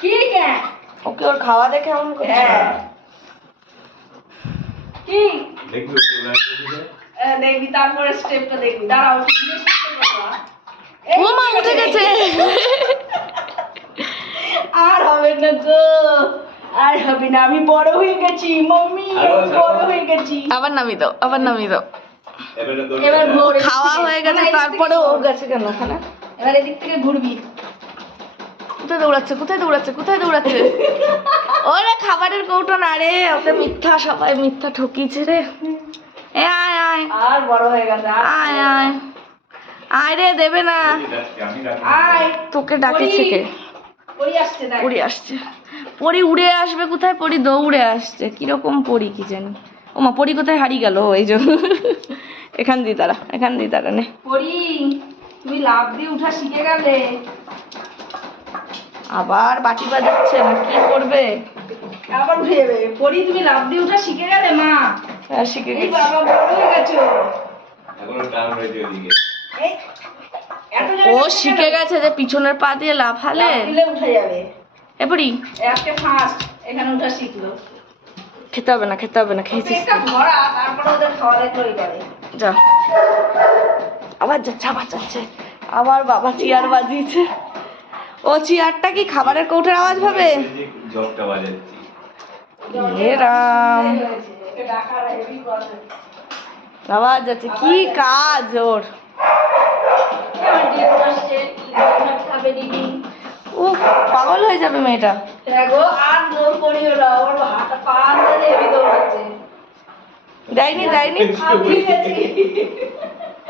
ঠিক আছে ওকে ওর খাওয়া দেখে এমন করছে। হ্যাঁ কি দেখবি দেখবি তারপরে স্টেপটা দেখবি দাঁড়াও ও মা উঠে গেছে। আর হবে না গো আর হবে না আমি বড় হয়ে গেছি মাম্মি বড় হয়ে গেছি আবার নামি দাও, আবার নামি দাও। এবার ঘোর খাওয়া হয়ে গেছে তারপরে ও গেছে কেন ওখানে? এবার এদিক থেকে ঘুরবি কোথায় দৌড়াচ্ছে, কোথায় দৌড়াচ্ছে, কোথায় দৌড়াচ্ছে? ওরে খাবারের কৌটো না রে, ওকে মিথ্যা, সবাই মিথ্যা ঠকিয়েছে রে। এ আয় আয় আর বড় হয়ে গেছে আয় আয় আয় রে, দেবে না। আয় তোকে ডাকেছে কে? পরি আসছে দেখ পরি আসছে। পরি উড়ে আসবে কোথায়? পরি দৌড়ে আসছে। কিরকম পরি কি জানি। ও মা, পরি কোথায় হারিয়ে গেল? এই যে এখান দিয়ে তারা, এখান দিয়ে তারা নে। পরি তুমি লাফ দিয়ে উঠা শিখে গেলে আবার বাটি বাজাচ্ছে না, কি করবে? আবার উঠে যাবে পরি তুমি লাফ দিয়ে উঠা শিখে গেলে মা হ্যাঁ, শিখে এই গেছি। বাবা বড় হয়ে গেছো এখন টান হয়েছে ওদিকে এই এত ও শিখে গেছে যে পিছনের পা দিয়ে লাফালে দিলে উঠে যাবে এ পরি। আজকে ফার্স্ট এখানে উঠা শিখলো খেতে হবে না, খেতে হবে না, খেয়েছিস একটা ভরা তারপরে ওদের খাওয়া দেখলোই করে যা। আবার যাচ্ছে, আবার যাচ্ছে, আবার বাবা চেয়ার বাজিয়েছে। ও চেয়ারটা কি খাবারের কৌটোর আওয়াজ পাবে? জবটা বাজাচ্ছি হে রাম, একে ডাকার হেভি করে আওয়াজ যাচ্ছে। কি কাজ ওর! আমার ডিম আসছে ডিম খাবে দিদি উফ, পাগল হয়ে যাবে মেয়েটা। দেখো আর দৌড় করিও না ওর হাতে পা আন্দাজে হেভি দৌড়াচ্ছে দেয়নি, দেয়নি। আমি গেছি